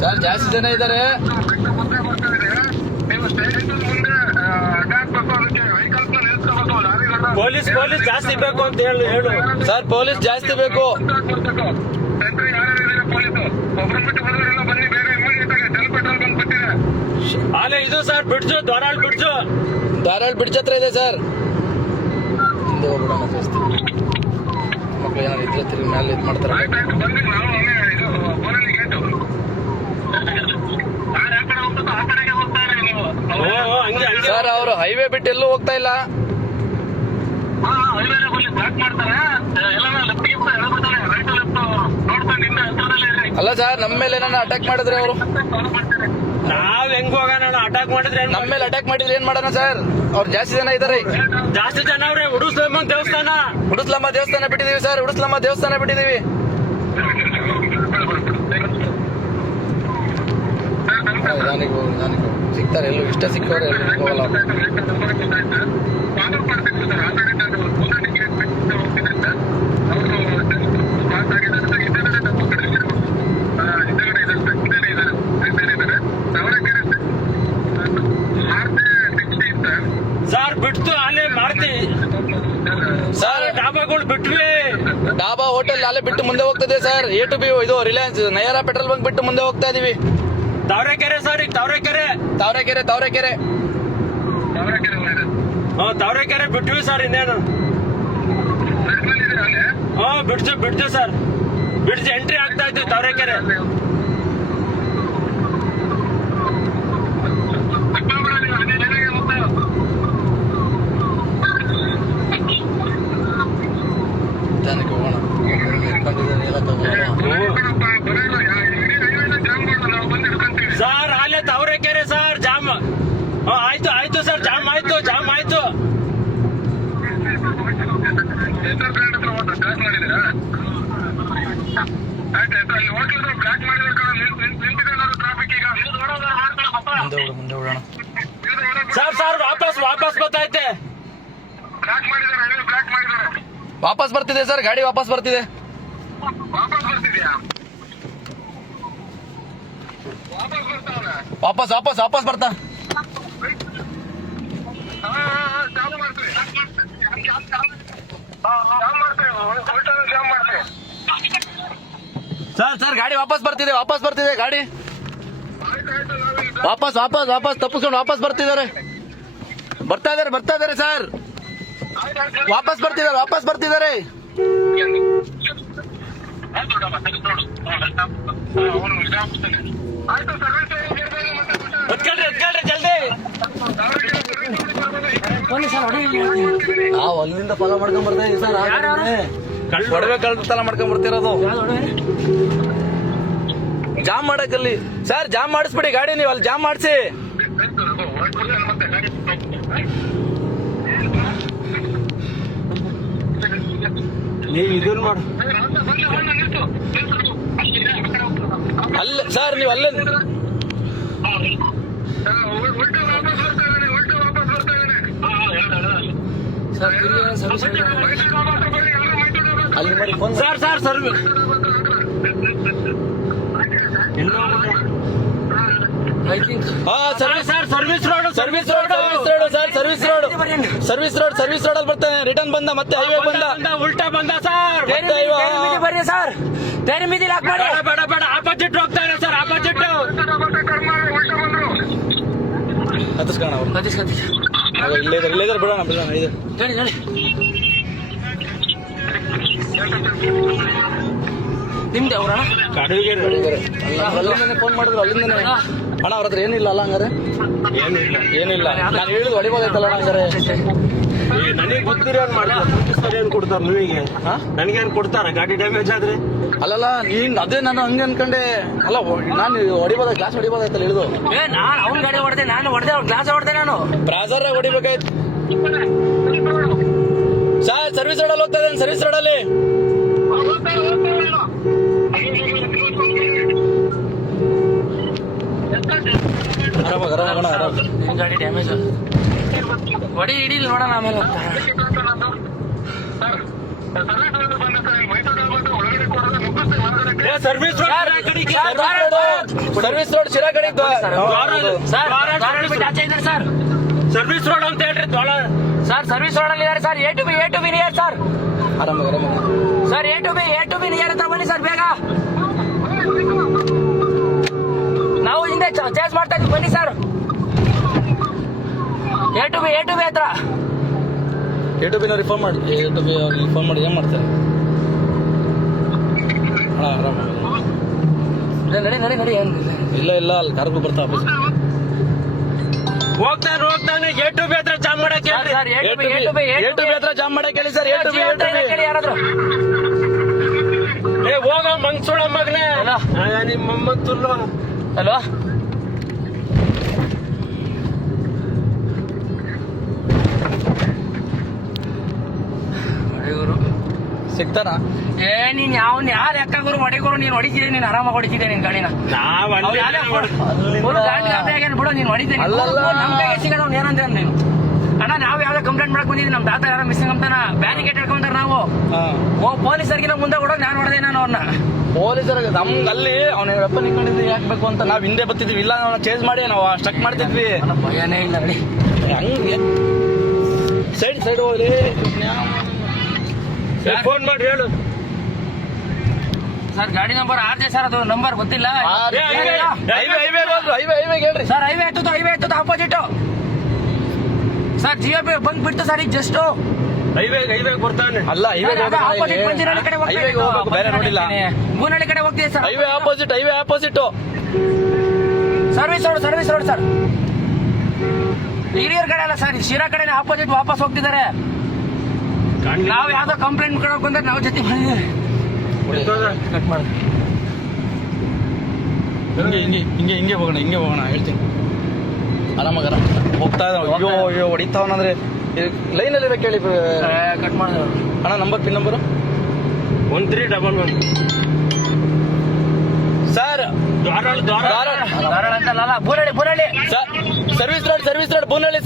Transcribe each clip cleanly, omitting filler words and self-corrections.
Sir ಜಾಸ್ತಿ ಜನ ಇದ್ದಾರೆ. ಪೊಲೀಸ್ ಜಾಸ್ತಿ ಬೇಕು ಅಂತ ಹೇಳು ಸರ್. ಪೊಲೀಸ್ ಜಾಸ್ತಿ ಬೇಕು. ಅಲ್ಲೇ ಇದು ಸರ್ ಬಿಡ್ಜು ಧಾರಾಳ್ ಬ್ರಿಡ್ಜ್ ಹತ್ರ ಇದೆ ಸರ್. ಹಿಂದೆ ಹೋಗ್ಬಿಡೋಣ ಜಾಸ್ತಿ. ಮಕ್ಳು ಏನಾದ್ರು ಇದ್ರೆ ತಿರುಗಿ ಮೇಲೆ ಇದು ಮಾಡ್ತಾರೆ. ಸರ್ ಅವರು ಹೈವೇ ಬಿಟ್ಟು ಎಲ್ಲೂ ಹೋಗ್ತಾ ಇಲ್ಲ. ಅಲ್ಲ ಸರ್, ನಮ್ಮ ಮೇಲೆ ಏನಾರ ಅಟ್ಯಾಕ್ ಮಾಡಿದ್ರೆ ಅವರು, ನಾವ್ ಹೆಂಗ್ ಹೋಗೋಣ? ಅಟ್ಯಾಕ್ ಮಾಡಿದ್ರೆ ನಮ್ಮ ಮೇಲೆ ಅಟ್ಯಾಕ್ ಮಾಡಿದ್ರೆ ಏನ್ ಮಾಡೋಣ ಸರ್? ಅವ್ರು ಜಾಸ್ತಿ ಜನ ಇದಾರೆ. ಜಾಸ್ತಿ ಜನ ಅವ್ರೆ. ಉಡುಸ್ಲಮ್ಮ ದೇವಸ್ಥಾನ ಬಿಟ್ಟಿದೀವಿ ಸರ್. ಉಡುಸ್ಲಮ್ಮ ದೇವಸ್ಥಾನ ಬಿಟ್ಟಿದೀವಿ. ಸಿಗ್ತಾರೆ ಎಲ್ಲೂ ಇಷ್ಟ ಸಿಕ್ಕವ್ರೆ ಹೋಗಲ್ಲ. ಸರ್ ಬಿಡ್ತು ಅಲ್ಲೇ ಮಾಡ್ತಿ ಸರ್. ಡಾಬಾಗಳು ಬಿಟ್ವಿ. ಡಾಬಾ ಹೋಟೆಲ್ ಅಲ್ಲೇ ಬಿಟ್ಟು ಮುಂದೆ ಹೋಗ್ತದೆ ಸರ್. ಎ ಟು ಬಿ ಇದು ರಿಲಯನ್ಸ್ ನಯರಾ ಪೆಟ್ರೋಲ್ ಬಂಕ್ ಬಿಟ್ಟು ಮುಂದೆ ಹೋಗ್ತಾ ಇದೀವಿ. ತಾವರೆಕೆರೆ ಸರ್. ಈಗ ತಾವರೆಕೆರೆ ತಾವರೆಕೆರೆ ಬಿಟ್ವಿ ಸರ್. ಇನ್ನೇನು ಬಿಡ್ಜು ಸರ್. ಬಿಡ್ಜ್ ಎಂಟ್ರಿ ಆಗ್ತಾ ಇದ್ವಿ ತಾವರೆಕೆರೆ. ಸರ್ ಅಲ್ಲೇ ತಾವರೆಕೆರೆ ಸರ್ ಜಾಮ್. ಆಯ್ತು ಸರ್. ಜಾಮ್ ಆಯ್ತು. ಮುಂದೆ ಹೋಗೋಣ ಸರ್. ವಾಪಸ್ ಬರ್ತೈತೆ. ವಾಪಸ್ ಬರ್ತಿದೆ ಸರ್. ಗಾಡಿ ವಾಪಸ್ ಬರ್ತಿದೆ. ವಾಪಸ್ ಬರ್ತಾ. ಸರ್ ಗಾಡಿ ವಾಪಸ್ ಬರ್ತಿದೆ ಗಾಡಿ. ವಾಪಸ್ ತಪ್ಪಿಸ್ಕೊಂಡು ವಾಪಸ್ ಬರ್ತಾ ಇದಾರೆ ಸರ್. ವಾಪಸ್ ಬರ್ತಿದ್ದಾರೆ. ಜಲ್ದಿ. ನಾವು ಅಲ್ಲಿಂದ ಫಾಲೋ ಮಾಡ್ಕೊಂಡ್ ಬರ್ತಾ ಇದೀವಿ ಸರ್. ಒಡವೆ ಕಳ್ತನ ಮಾಡ್ಕೊಂಡ್ ಬರ್ತಿರೋದು. ಜಾಮ್ ಮಾಡಕ್ಕಲ್ಲಿ ಸರ್. ಜಾಮ್ ಮಾಡಿಸ್ಬಿಡಿ ಗಾಡಿ. ನೀವು ಅಲ್ಲಿ ಜಾಮ್ ಮಾಡಿಸಿ. ನೀವು ಇದನ್ನ ಮಾಡಿ ಅಲ್ಲ ಸರ್. ನೀವು ಅಲ್ಲೇ ಅಲ್ಲಿ ಮಾಡಿ phone sir. Service service road ಬರ್ತಾನೆ. ರಿಟರ್ನ್ ಬಂದ ಮತ್ತೆ ಹೈವೇ ಬಂದ. ಉಲ್ಟಾ ಬಂದ ಸರ್. ಬರ್ರಿ ಸರ್. ಬೇರೆ ಮೀದಿ ಲಾಕ್ ಮಾಡಿ. ಬೇಡ ಆಪೋಸಿಟ್ ಹೋಗ್ತಾ ಇದೆ ಸರ್. ಆಪೋಸಿಟ್ ಹತ್ತಿಸ್ಕೋಣ. ಇಲ್ಲೇ ಬಿಡೋಣ ಇದೆ. ನಿಮ್ದು ಅವ್ರ ಅಲ್ಲಿಂದನೇ ಫೋನ್ ಮಾಡಿದ್ರು. ಅಲ್ಲಿಂದನೇ ಅಣ್ಣ ಅವ್ರ ಹತ್ರ ಏನಿಲ್ಲ ಅಲ್ಲ ಹಂಗಾರೆ? ಏನಿಲ್ಲ. ನಾನು ಹೇಳಿದ್ ಹೊಡಿಬೋದೈತಲ್ಲ ಹಂಗಾರೆ. ನನಗೆ ಗೊತ್ತಿರೋ ಏನ್ ಕೊಡ್ತಾರ ನಿಮಗೆ? ನನಗೇನ್ ಕೊಡ್ತಾರ ಗಾಡಿ ಡ್ಯಾಮೇಜ್ ಆದ್ರೆ? ಅಲ್ಲಲ್ಲ ನೀನ್ ಅದೇ ನಾನು ಹಂಗೆ ಅನ್ಕೊಂಡೆ. ಅಲ್ಲ ನಾನು ಹೊಡಿಬೋದ ಗ್ಲಾಸ್ ಹೊಡಿಬೋದಾಯ್ತಲ್ಲ ಹಿಡಿದು. ನಾನು ಅವ್ನ ಗಾಡಿ ಹೊಡೆದೆ. ನಾನು ಹೊಡೆದೆ ಗ್ಲಾಸ್ ಹೊಡೆದೆ. ನಾನು ಬ್ರಾಸರ್ ಹೊಡಿಬೇಕಾಯ್ತು ಸರ್. ಸರ್ವಿಸ್ ರೋಡಲ್ಲಿ ಹೋಗ್ತಾ ಇದ್ದೇನೆ. ಸರ್ವಿಸ್ ರೋಡಲ್ಲಿ ಗಾಡಿ ಡ್ಯಾಮೇಜ್. ಹೊಡಿ ಹಿಡಿಲಿ ನೋಡೋಣ ಆಮೇಲೆ. Sir service service road Sira ಕಡೆ ಸರ್ ಸರ್ವಿಸ್ ರೋಡ್ ಅಂತ ಹೇಳ್ರಿ ದ್ವಾಳ. ಸರ್ ಸರ್ವಿಸ್ ರೋಡ್ ಅಲ್ಲಿ ಇದ್ದಾರೆ sir. A to B near sir. ಆರಾಮ sir A to B near ಹತ್ರ ಬನ್ನಿ ಸರ್ ಬೇಗ. ನಾವು ಹಿಂದೆ ಚೇಂಜ್ ಮಾಡ್ತಾ ಇದ್ವಿ ಬನ್ನಿ ಸರ್. ಎ ಟು ಬಿ ಹತ್ರ. ಯೂಟ್ಯೂಬಿನ ರಿಫಾರ್ಮ್ ಮಾಡಿ ರಿಫಾರ್ಮ್ ಮಾಡಿ ಏನ್ ಮಾಡ್ತಾರೆ ಆರಾಮ ನಡಿ ಇಲ್ಲ ಅಲ್ಲಿ ಕಾರ್ಗೂ ಬರ್ತಾ ಆಫೀಸ್ ಹೋಗ್ತಾನೆ ಎ ಟು ಬಿ ಹತ್ರ ಜಾಮ್ ಮಾಡಕ್ಕೆ ಹೇಳ್ರಿ. ಸರ್ ಎ ಟು ಬಿ ಹತ್ರ ಜಾಮ್ ಮಾಡಕ್ಕೆ ಹೇಳಿ ಸರ್. ಎ ಟು ಬಿ ಯಾರಾದ್ರು ಹೋಗ ಮಂಗ್ಸುಳ ಮಗನೇ ಅಲ್ಲ. ನಿಮ್ಮ ಮೊಮ್ಮತ್ತುಲ್ಲು. ಹಲೋ ಸಿಗ್ತಾನ ನೀನ್ ಯಾರು ಲೆಕ್ಕ ಗುರು ಹೊಡಿಗುರು ನೀನ್ ಹೊಡಿತಿದ್ದೆ. ನೀನ್ ಆರಾಮಾಗಿ ಹೊಡಿತಿದ್ದೆ ನಿನ್ ಗಾಡಿನ. ನಾವ್ ಅವ್ರು ಅಲ್ಲಿ ಯಾರೇ ಬಿಡು ನೀನ್ ಹೊಡಿತೀನಿ. ನಮ್ ಕೈಗೆ ಸಿಗೋಣ ಅವ್ನು ಏನಂತ ನೀನು ಅಣ್ಣ. ನಾವ್ ಯಾವ್ದೋ ಕಂಪ್ಲೇಂಟ್ ಮಾಡಕ್ ಬಂದಿದ್ವಿ. ನಮ್ ತಾತ ಯಾರೋ ಮಿಸ್ಸಿಂಗ್ ಅಂತಾನ ಬ್ಯಾರಿಕೇಡ್ ಹೇಳ್ಕೊಂತಾರ. ನಾವು ಪೊಲೀಸರಿಗಿನ ಮುಂದೆ ಕೊಡೋ ನಾನು ಹೊಡೆದೆ ನಾನು ಅವ್ರನ್ನ. ಪೊಲೀಸರಿಗೆ ನಮ್ಗೆ ಅಲ್ಲಿ ಅವನ ವೆಪನ್ ಇಟ್ಕೊಂಡಿದ್ದು ಯಾಕಬೇಕು ಅಂತ ನಾವ್ ಹಿಂದೆ ಬರ್ತಿದ್ವಿ. ಇಲ್ಲ ನಾವು ಚೇಂಜ್ ಮಾಡಿ ನಾವು ಸ್ಟಕ್ ಮಾಡ್ತಿದ್ವಿ. ಭಯನೇ ಇಲ್ಲ ನಡಿ. ಹಂಗೆ ಸೈಡ್ ಹೋಗ್ಲಿ. ಫೋನ್ ಮಾಡಿ ಹೇಳು. ಸರ್ ಗಾಡಿ ನಂಬರ್ ಆರ್ಜೆ ಸರ್. ಅದು ನಂಬರ್ ಗೊತ್ತಿಲ್ಲ ಹೈವೇ ಹೇಳ್ರಿ ಸರ್. ಹೈವೇ ಎತ್ತುತ್ತ ಆಪೋಸಿಟ್ ಸರ್. ಜಿಯೋ ಬಂದ್ ಬಿಡ್ತು ಸರ್ ಈಗ ಜಸ್ಟ್. ಹೈವೇ ಬರ್ತಾನೆ. ಅಲ್ಲ ಆಪೋಸಿಟ್ ಬಂಜಿನಹಳ್ಳಿ ಕಡೆ ಹೋಗ್ಬೇಕು ಬೇರೆ ನೋಡಿಲ್ಲ. ಬೂನಹಳ್ಳಿ ಕಡೆ ಹೋಗ್ತೀವಿ sir. Highway opposite service road sir. ಹಿರಿಯರ್ ಕಡೆ ಅಲ್ಲ ಸರ್. ಶಿರಾ ಕಡೆ ಆಪೋಸಿಟ್ ವಾಪಸ್ ಹೋಗ್ತಿದ್ದಾರೆ. ನಾವು ಯಾವ್ದೋ ಕಂಪ್ಲೇಂಟ್ ಕೊಡೋಕೆ ಬಂದ್ರೆ ನಾವು ಜೊತೆ ಮಾಡಿದ್ದೀವಿ. ಕಟ್ ಮಾಡಿ ಹಿಂಗೆ ಹೋಗೋಣ ಹೇಳ್ತೀನಿ. ಆರಾಮಾಗ ಹೋಗ್ತಾ ಅಯ್ಯೋ ಹೊಡಿತಾವನಂದ್ರೆ ಲೈನಲ್ಲಿ ಇರೋ ಕೇಳಿ. ಕಟ್ ಮಾಡಿದ್ರು ಅಣ್ಣ ಪಿನ್ ನಂಬರು 1311 ಸರ್. ಧಾರವಾಡ ಅಂತಲ್ಲ ಬೂನಹಳ್ಳಿ ಸರ್ವಿಸ್ ರೋಡ್ ಬೂನಹಳ್ಳಿ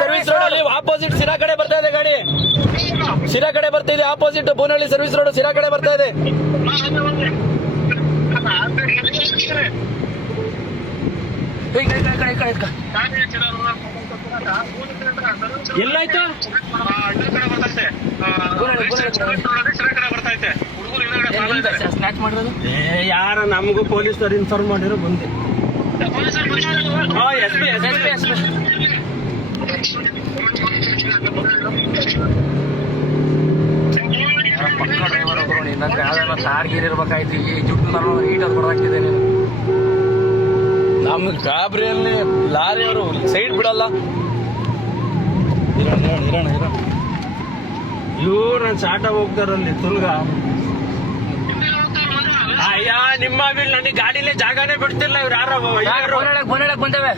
ಸರ್ವಿಸ್ ರೋಡ್ ಅಲ್ಲಿ ಆಪೋಸಿಟ್ ಸಿರಾ ಕಡೆ ಬರ್ತಾ ಇದೆ ಗಾಡಿ. ಸಿರಾ ಕಡೆ ಬರ್ತಾ ಇದೆ ಆಪೋಸಿಟ್ ಬೂನಹಳ್ಳಿ ಸರ್ವಿಸ್ ರೋಡ್ ಸಿರಾ ಕಡೆ ಬರ್ತಾ ಇದೆ. ಎಲ್ಲಾಯ್ತು? ಸ್ನ್ಯಾಚ್ ಮಾಡಿರೋದು ಯಾರ ನಮಗೂ ಪೊಲೀಸರು ಇನ್ಫಾರ್ಮ್ ಮಾಡಿರೋ ಬಂದೆ. ಪಕ್ಕ ಡ್ರೈವರ್ ಒಬ್ರು ನಿನ್ನಂದ್ರೆ ಯಾವ್ದಾರ ಕಾರ್ ಗೀರ್ ಇರ್ಬೇಕಾಯ್ತು. ಈ ಜುಟ್ಟು ಈಟರ್ ಕೊಡಾಕ್ತಿದೆ ನೀನು. ನಮ್ಗೆ ಗಾಬರಿಯಲ್ಲಿ ಲಾರಿಯವರು ಸೈಡ್ ಬಿಡಲ್ಲ. ಇರೋಣ ಇವ್ರು ನನ್ನ ಚಾಟ ಹೋಗ್ತಾರಲ್ಲಿ ತುಲ್ಗ. ಅಯ್ಯ ನಿಮ್ಮ ನನಗೆ ಗಾಡಿಲೇ ಜಾಗನೇ ಬಿಡ್ತಿಲ್ಲ ಇವ್ರು ಯಾರು. ಬೂನಹಳ್ಳಿ ಬಂದೇವೆ.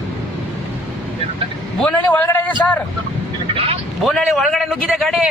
ಬೂನಹಳ್ಳಿ ಒಳಗಡೆ ಇದೆ ಸರ್. ಬೂನಹಳ್ಳಿ ಒಳಗಡೆ ನುಗ್ಗಿದೆ ಗಾಡಿ.